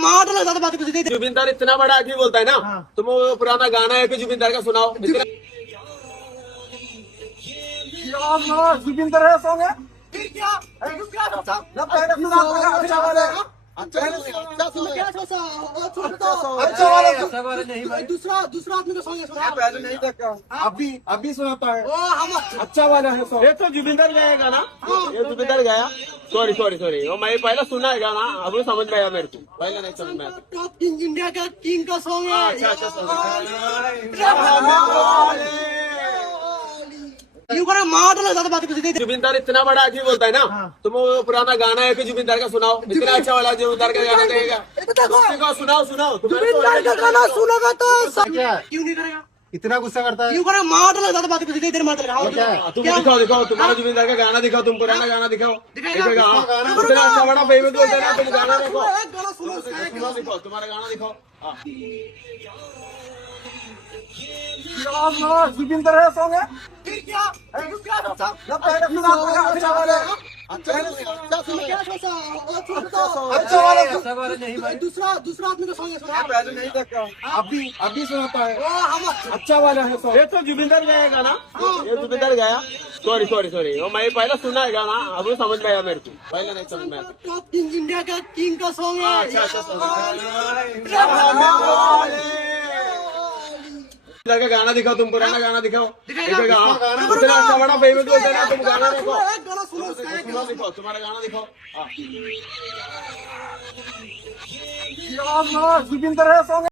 मार डाला ज्यादा बात कुछ नहीं। जुबिंदर इतना बड़ा आदमी बोलता है ना। तुम वो पुराना गाना है कि जुबिंदर का सुनाओ। जुबिंदर है सॉन्ग है। क्या क्या सोचा? ना पहले सुना अच्छा वाला क्या सोचा? अच्छा वाला नहीं भाई, दूसरा दूसरा आदमी का सॉन्ग सुना। पहले नहीं देखा। अभी सुनाता है। ओ हम अच्छा वाला है सॉन्ग। ये तो जुबिंदर गाया गाना। ये जुबिंदर गाया। सॉरी सॉरी सॉरी, वो मैं पहले सुना है गाना, अब समझ में आया मेरे को, पहले नहीं समझ में आया। टॉप किंग, इंडिया का किंग का सॉन्ग है। अच्छा अच्छा क्यों करा मार डाला ज्यादा बात कुछ नहीं। जुबिंदर इतना बड़ा आदमी बोलता है ना। तुम वो पुराना गाना है कि जुबिंदर का सुनाओ। इतना अच्छा वाला जुबिंदर का गाना देगा। सुनाओ सुनाओ। जुबिंदर का गाना सुनेगा तो क्या है? क्यों नहीं करेगा? इतना गुस्सा करता है। क्यों करा मार डाला ज्यादा बात कुछ नहीं। इधर मार डाला। तुम दिखाओ दिखाओ, तुम्हारा जुबिंदर का गाना दिखाओ, तुम पुराना गाना दिखाओ। दिखाएगा। इतना अच्छा बड़ा फेमस बोलते हैं ना, तुम गाना देखो। एक गाना सुनो उसका, एक गाना दिखाओ, तुम्हारा गाना दिखाओ। जुबिंदर है सॉन्ग है। क्या क्या सोचा? ना पहले सुना अच्छा वाला क्या सोचा? अच्छा वाला नहीं भाई, दूसरा दूसरा आदमी का सॉन्ग सुना। पहले नहीं देखा। अभी सुनाता है। ओ हम अच्छा वाला है सॉन्ग। ये तो जुबिंदर गाया गाना। ये जुबिंदर गाया। सॉरी सॉरी सॉरी, वो मैं पहले सुना है गाना, अब समझ में आया मेरे को, पहले नहीं समझ में आया। टॉप किंग, इंडिया का किंग का सॉन्ग है। अच्छा का गाना दिखाओ, तुम पुराना गाना दिखाओ। दिखाएगा। इतना अच्छा बड़ा फेमस बोलते हैं ना, तुम गाना देखो। एक गाना सुनो उसका, एक गाना दिखाओ, तुम्हारा गाना दिखाओ। जुबिंदर है सॉन्ग।